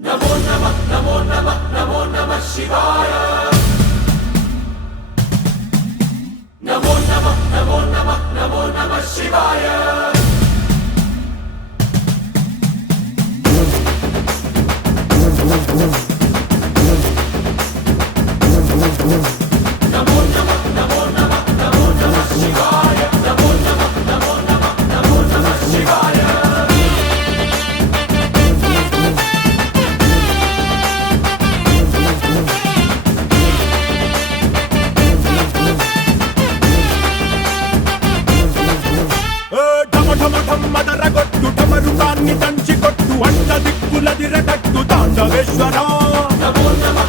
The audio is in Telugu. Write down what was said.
नमो नमः नमो नमः नमो नमः शिवाय। नमो नमः नमो नमः नमो नमः शिवाय। नमो नमः नमो नमः नमो नमः शिवाय। नमो नमः नमो नमः नमो नमः शिवाय। మదరగొట్టు ఢమరుకాన్ని దంచి కొట్టు అంట దిక్కులదిరగట్టు తాండవేశ్వర नमो नमः